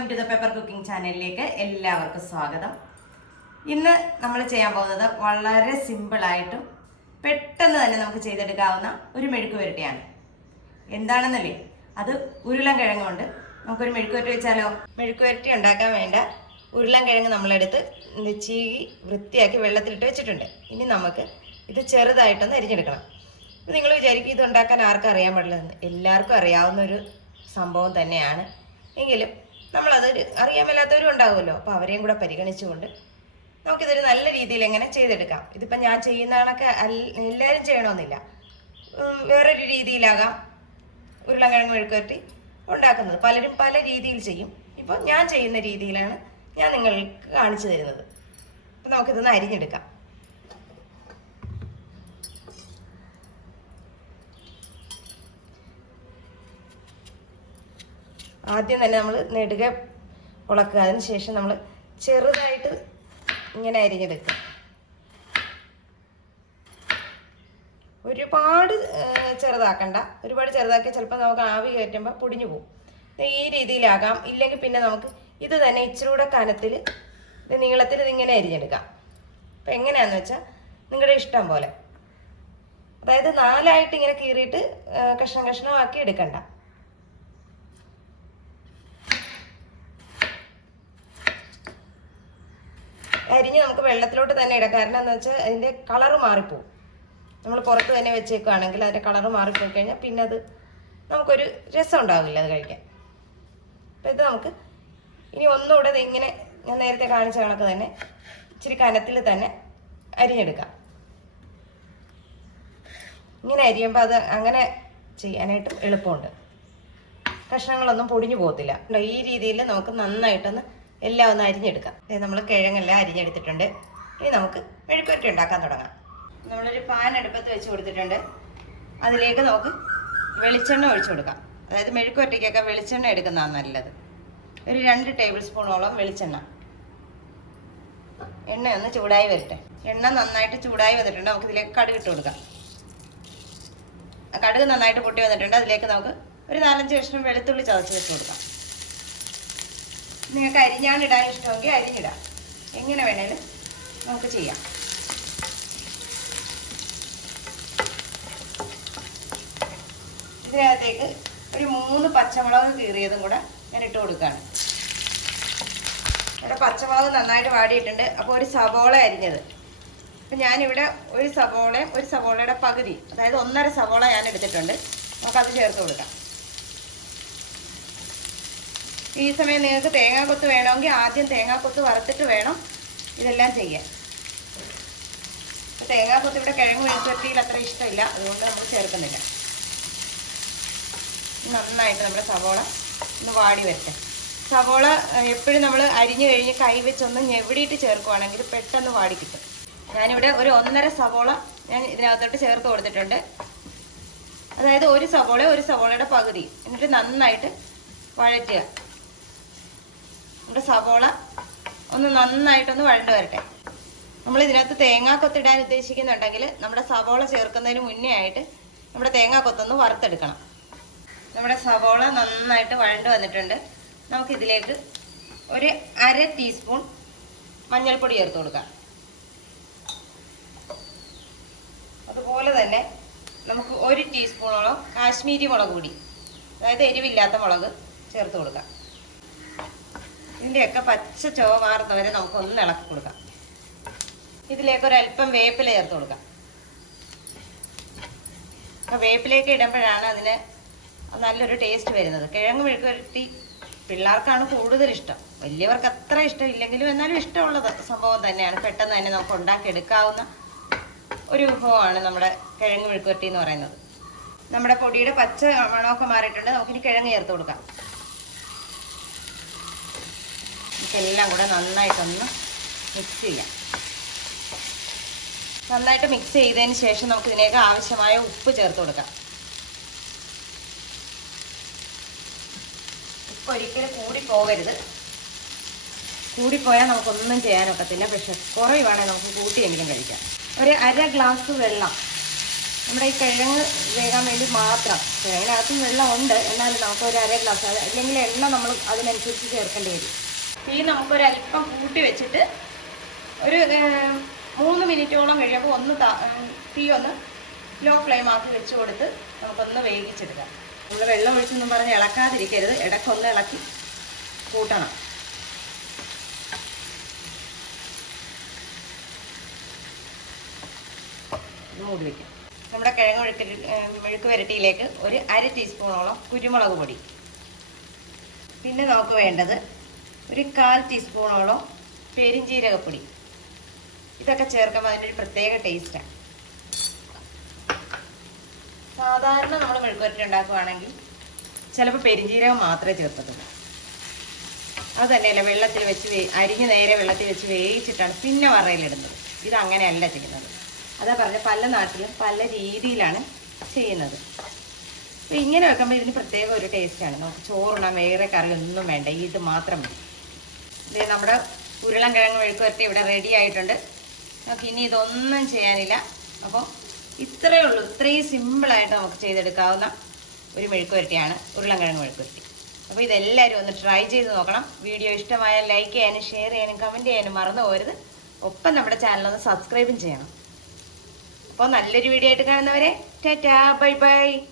Welcome to the paper cooking ചാനലിലേക്ക് എല്ലാവർക്കും സ്വാഗതം. ഇന്ന് നമ്മൾ ചെയ്യാൻ പോകുന്നത് വളരെ സിമ്പിളായിട്ടും പെട്ടെന്ന് തന്നെ നമുക്ക് ചെയ്തെടുക്കാവുന്ന ഒരു മെഴുക്ക് പുരട്ടിയാണ്. എന്താണെന്നല്ലേ? അത് ഉരുളൻ കിഴങ്ങ് കൊണ്ട് നമുക്കൊരു മെഴുക്ക് പുരട്ടി വെച്ചാലോ? മെഴുക്ക് പുരട്ടി ഉണ്ടാക്കാൻ വേണ്ട ഉരുളൻ കിഴങ്ങ് നമ്മളെടുത്ത് ചീകി വൃത്തിയാക്കി വെള്ളത്തിലിട്ട് വെച്ചിട്ടുണ്ട്. ഇനി നമുക്ക് ഇത് ചെറുതായിട്ടൊന്ന് അരിഞ്ഞെടുക്കണം. നിങ്ങൾ വിചാരിക്കും ഇത് ഉണ്ടാക്കാൻ ആർക്കും അറിയാൻ പാടില്ലെന്ന് എല്ലാവർക്കും അറിയാവുന്ന ഒരു സംഭവം തന്നെയാണ്. എങ്കിലും നമ്മളത് അറിയാൻ മേലാത്തവരും ഉണ്ടാകുമല്ലോ അപ്പോൾ അവരെയും കൂടെ പരിഗണിച്ചുകൊണ്ട് നമുക്കിതൊരു നല്ല രീതിയിൽ എങ്ങനെ ചെയ്തെടുക്കാം. ഇതിപ്പം ഞാൻ ചെയ്യുന്ന കണക്ക് എല്ലാവരും ചെയ്യണമെന്നില്ല. വേറൊരു രീതിയിലാകാം. ഉരുളക്കിഴങ്ങ് മെഴുക്കുവരട്ടി ഉണ്ടാക്കുന്നത്. പലരും പല രീതിയിൽ ചെയ്യും. ഇപ്പോൾ ഞാൻ ചെയ്യുന്ന രീതിയിലാണ് ഞാൻ നിങ്ങൾക്ക് കാണിച്ചു തരുന്നത്. അപ്പോൾ നമുക്കിതൊന്ന് അരിഞ്ഞെടുക്കാം. ആദ്യം തന്നെ നമ്മൾ നെടുക ഉളക്കുക. അതിന് ശേഷം നമ്മൾ ചെറുതായിട്ട് ഇങ്ങനെ അരിഞ്ഞെടുക്കുക. ഒരുപാട് ചെറുതാക്കണ്ട. ഒരുപാട് ചെറുതാക്കി ചിലപ്പോൾ നമുക്ക് ആവി കയറ്റുമ്പോൾ പൊടിഞ്ഞു പോകും. ഈ രീതിയിലാകാം. ഇല്ലെങ്കിൽ പിന്നെ നമുക്ക് ഇത് തന്നെ ഇച്ചിരി കൂടെ കനത്തിൽ ഇത് നീളത്തിൽ ഇതിങ്ങനെ അരിഞ്ഞെടുക്കാം. അപ്പം എങ്ങനെയാണെന്ന് വെച്ചാൽ നിങ്ങളുടെ ഇഷ്ടം പോലെ. അതായത് നാലായിട്ട് ഇങ്ങനെ കീറിയിട്ട് കഷ്ണം കഷ്ണമാക്കി എടുക്കണ്ട. അരിഞ്ഞ് നമുക്ക് വെള്ളത്തിലോട്ട് തന്നെ ഇടാം. കാരണം എന്താ വെച്ചാൽ അതിന്റെ കളറ് മാറിപ്പോവും. നമ്മൾ പുറത്ത് തന്നെ വെച്ചേക്കുകയാണെങ്കിൽ അതിന്റെ കളറ് മാറിപ്പോയി കഴിഞ്ഞാൽ പിന്നെ അത് നമുക്കൊരു രസം ഉണ്ടാവില്ല അത് കഴിക്കാൻ. അപ്പോൾ ഇത് നമുക്ക് ഇനി ഒന്നുകൂടെ ഇങ്ങനെ ഞാൻ നേരത്തെ കാണിച്ച കണക്ക് തന്നെ ഇച്ചിരി കനത്തിൽ തന്നെ അരിഞ്ഞെടുക്കാം. ഇങ്ങനെ അരിയുമ്പോൾ അത് അങ്ങനെ ചെയ്യാനായിട്ട് എളുപ്പമുണ്ട്. കഷ്ണങ്ങളൊന്നും പൊടിഞ്ഞു പോകത്തില്ല? ഈ രീതിയിൽ നമുക്ക് നന്നായിട്ടൊന്ന് എല്ലാം ഒന്ന് അരിഞ്ഞെടുക്കാം. നമ്മൾ കിഴങ്ങെല്ലാം അരിഞ്ഞെടുത്തിട്ടുണ്ട്. ഇനി നമുക്ക് മെഴുക്കുവരട്ടി ഉണ്ടാക്കാൻ തുടങ്ങാം. നമ്മളൊരു പാൻ അടുപ്പത്ത് വെച്ച് കൊടുത്തിട്ടുണ്ട്. അതിലേക്ക് നമുക്ക് വെളിച്ചെണ്ണ ഒഴിച്ചു കൊടുക്കാം. അതായത് മെഴുക്കുവരട്ടിക്കൊക്കെ വെളിച്ചെണ്ണ എടുക്കുന്നതാണ് നല്ലത്. ഒരു രണ്ട് ടേബിൾ സ്പൂണോളം വെളിച്ചെണ്ണ. എണ്ണ ഒന്ന് ചൂടായി വരട്ടെ. എണ്ണ നന്നായിട്ട് ചൂടായി വന്നിട്ടുണ്ട്. നമുക്ക് ഇതിലേക്ക് കടുക് ഇട്ട് കൊടുക്കാം. കടുക് നന്നായിട്ട് പൊട്ടി വന്നിട്ടുണ്ട്. അതിലേക്ക് നമുക്ക് ഒരു നാലഞ്ച് കഷ്ണം വെളുത്തുള്ളി ചതച്ച് വെച്ച് കൊടുക്കാം. നിങ്ങൾക്ക് അരിഞ്ഞാണ് ഇടാൻ ഇഷ്ടമെങ്കിൽ അരിഞ്ഞിടാം. എങ്ങനെ വേണേലും നമുക്ക് ചെയ്യാം. ഇതിനകത്തേക്ക് ഒരു മൂന്ന് പച്ചമുളക് കീറിയതും കൂടെ ഞാൻ ഇട്ട് കൊടുക്കുകയാണ് ഇവിടെ പച്ചമുളക് നന്നായിട്ട് വാടിയിട്ടുണ്ട്. അപ്പോൾ ഒരു സവോള അരിഞ്ഞത്. അപ്പം ഞാനിവിടെ ഒരു സവോളയും ഒരു സവോളയുടെ പകുതി അതായത് ഒന്നര സവോള ഞാൻ എടുത്തിട്ടുണ്ട്. നമുക്കത് ചേർത്ത് കൊടുക്കാം. ഈ സമയം നിങ്ങൾക്ക് തേങ്ങാക്കൊത്ത് വേണമെങ്കിൽ ആദ്യം തേങ്ങാക്കൊത്ത് വറുത്തിട്ട് വേണം ഇതെല്ലാം ചെയ്യാൻ. തേങ്ങാ തേങ്ങാക്കൊത്ത് ഇവിടെ കിഴങ്ങ് വെളുത്തുവരട്ടിയിൽ അത്ര ഇഷ്ടമില്ല അതുകൊണ്ട് നമ്മൾ ചേർക്കുന്നില്ല. നന്നായിട്ട് നമ്മുടെ സവോള ഒന്ന് വാടി വരട്ടെ. സവോള എപ്പോഴും നമ്മൾ അരിഞ്ഞു കഴിഞ്ഞ് കൈ വെച്ചൊന്ന് ഞെവിടിയിട്ട് ചേർക്കുവാണെങ്കിൽ പെട്ടെന്ന് വാടി കിട്ടും. ഞാനിവിടെ ഒരു ഒന്നര സവോള ഞാൻ ഇതിനകത്തോട്ട് ചേർത്ത് കൊടുത്തിട്ടുണ്ട്. അതായത് ഒരു സവോള ഒരു സവോളയുടെ പകുതി. എന്നിട്ട് നന്നായിട്ട് വഴറ്റുക. നമ്മുടെ സവോള ഒന്ന് നന്നായിട്ടൊന്ന് വഴണ്ട് വരട്ടെ. നമ്മൾ ഇതിനകത്ത് തേങ്ങാക്കൊത്തിടാൻ ഉദ്ദേശിക്കുന്നുണ്ടെങ്കിൽ നമ്മുടെ സവോള ചേർക്കുന്നതിന് മുന്നേ ആയിട്ട് നമ്മുടെ തേങ്ങാക്കൊത്തൊന്ന് വറുത്തെടുക്കണം. നമ്മുടെ സവോള നന്നായിട്ട് വഴണ്ട് വന്നിട്ടുണ്ട്. നമുക്കിതിലേക്ക് ഒരു അര ടീസ്പൂൺ മഞ്ഞൾപ്പൊടി ചേർത്ത് കൊടുക്കാം. അതുപോലെ തന്നെ നമുക്ക് ഒരു ടീസ്പൂണോളം കാശ്മീരി മുളക് പൊടി അതായത് എരിവില്ലാത്ത മുളക് ചേർത്ത് കൊടുക്കാം. ഇതിന്റെയൊക്കെ പച്ച ചുവ വരെ നമുക്കൊന്ന് ഇളക്കി കൊടുക്കാം. ഇതിലേക്ക് ഒരു അല്പം വേപ്പില ചേർത്ത് കൊടുക്കാം. അപ്പോൾ വേപ്പിലേക്ക് ഇടുമ്പോഴാണ് അതിന് നല്ലൊരു ടേസ്റ്റ് വരുന്നത്. കിഴങ്ങ് മെഴുക്ക് വരട്ടി പിള്ളേർക്കാണ് കൂടുതൽ ഇഷ്ടം. വലിയവർക്ക് അത്ര ഇഷ്ടമില്ലെങ്കിലും എന്നാലും ഇഷ്ടമുള്ള സംഭവം തന്നെയാണ്. പെട്ടെന്ന് തന്നെ നമുക്ക് ഉണ്ടാക്കിയെടുക്കാവുന്ന ഒരു വിഭവമാണ് നമ്മുടെ കിഴങ്ങ് മെഴുക്കുവരട്ടി എന്ന് പറയുന്നത്. നമ്മുടെ പൊടിയുടെ പച്ച മണമൊക്കെ മാറിയിട്ടുണ്ട്. നമുക്കിനി കിഴങ്ങ് ചേർത്ത് കൊടുക്കാം. ഇതെല്ലാം കൂടെ നന്നായിട്ടൊന്ന് മിക്സ് ചെയ്യാം. നന്നായിട്ട് മിക്സ് ചെയ്തതിന് ശേഷം നമുക്ക് ഇതിനേക്ക് ആവശ്യമായ ഉപ്പ് ചേർത്ത് കൊടുക്കാം. ഉപ്പ് ഒരിക്കലും കൂടി പോകരുത് കൂടിപ്പോയാൽ നമുക്കൊന്നും ചെയ്യാൻ ഒക്കത്തില്ല. പക്ഷെ കുറയുവാണെങ്കിൽ നമുക്ക് കൂട്ടിയെങ്കിലും കഴിക്കാം. ഒരു അര ഗ്ലാസ് വെള്ളം. നമ്മുടെ ഈ കിഴങ്ങ് വേകാൻ വേണ്ടി മാത്രം. കിഴങ്ങിനകത്തും വെള്ളമുണ്ട്. എന്നാലും നമുക്ക് ഒരു അര ഗ്ലാസ് അല്ലെങ്കിൽ എണ്ണ നമ്മൾ അതിനനുസരിച്ച് ചേർക്കേണ്ടി വരും. തീ നമുക്കൊരു അല്പം കൂട്ടി വെച്ചിട്ട് ഒരു മൂന്ന് മിനിറ്റോളം കഴിയുമ്പോൾ ഒന്ന് ത- ഒന്ന് ലോ ഫ്ലെയിം ആക്കി വെച്ച് കൊടുത്ത് നമുക്കൊന്ന് വേവിച്ചെടുക്കാം. നമ്മൾ വെള്ളം ഒഴിച്ചെന്നും പറഞ്ഞ് ഇളക്കാതിരിക്കരുത്. ഇടക്കൊന്ന് ഇളക്കി കൂട്ടണം. നമ്മുടെ കിഴങ്ങ് മെഴുക്ക് വരട്ടിയിലേക്ക് ഒരു അര ടീസ്പൂണോളം കുരുമുളക് പൊടി. പിന്നെ നമുക്ക് വേണ്ടത് ഒരു കാൽ ടീസ്പൂണോളം പെരിഞ്ജീരകപ്പൊടി ഇതൊക്കെ ചേർക്കുമ്പോൾ അതിന്റെ ഒരു പ്രത്യേക ടേസ്റ്റാണ് സാധാരണ നമ്മൾ മെഴുക്കുവരട്ടി ഉണ്ടാക്കുവാണെങ്കിൽ ചിലപ്പോൾ പെരിഞ്ജീരകം മാത്രമേ ചേർക്കത്തുള്ളൂ. അത് തന്നെയല്ല വെള്ളത്തിൽ വെച്ച് അരിഞ്ഞ് നേരെ വെള്ളത്തിൽ വെച്ച് വേവിച്ചിട്ടാണ് പിന്നെ വറയിലിടുന്നത്. ഇത് അങ്ങനെയല്ല ചെയ്യുന്നത്. അതാ പറഞ്ഞ പല നാട്ടിലും പല രീതിയിലാണ് ചെയ്യുന്നത്. അപ്പോൾ ഇങ്ങനെ വെക്കുമ്പോൾ ഇതിന് പ്രത്യേക ഒരു ടേസ്റ്റാണ് നമുക്ക് ചോറുണ്ണാൻ വേറെ കറി ഒന്നും വേണ്ട. ഇത് മാത്രം മതി. ഇത് നമ്മുടെ ഉരുളൻ കിഴങ്ങ് വഴുക്ക് വരട്ടി ഇവിടെ റെഡി ആയിട്ടുണ്ട്. നമുക്ക് ഇനി ഇതൊന്നും ചെയ്യാനില്ല. അപ്പോൾ ഇത്രയേ ഉള്ളൂ. ഇത്രയും സിമ്പിളായിട്ട് നമുക്ക് ചെയ്തെടുക്കാവുന്ന ഒരു മെഴുക്ക് വരട്ടിയാണ് ഉരുളൻ കിഴങ്ങ് മെഴുക്ക് വരട്ടി അപ്പോൾ ഇതെല്ലാവരും ഒന്ന് ട്രൈ ചെയ്ത് നോക്കണം. വീഡിയോ ഇഷ്ടമായാൽ ലൈക്ക് ചെയ്യാനും ഷെയർ ചെയ്യാനും കമന്റ് ചെയ്യാനും മറന്നു പോരുത് ഒപ്പം നമ്മുടെ ചാനലൊന്ന് സബ്സ്ക്രൈബും ചെയ്യണം. അപ്പോൾ നല്ലൊരു വീഡിയോ ആയിട്ട് കാണുന്നവരെ ടാറ്റാ ബൈ ബൈ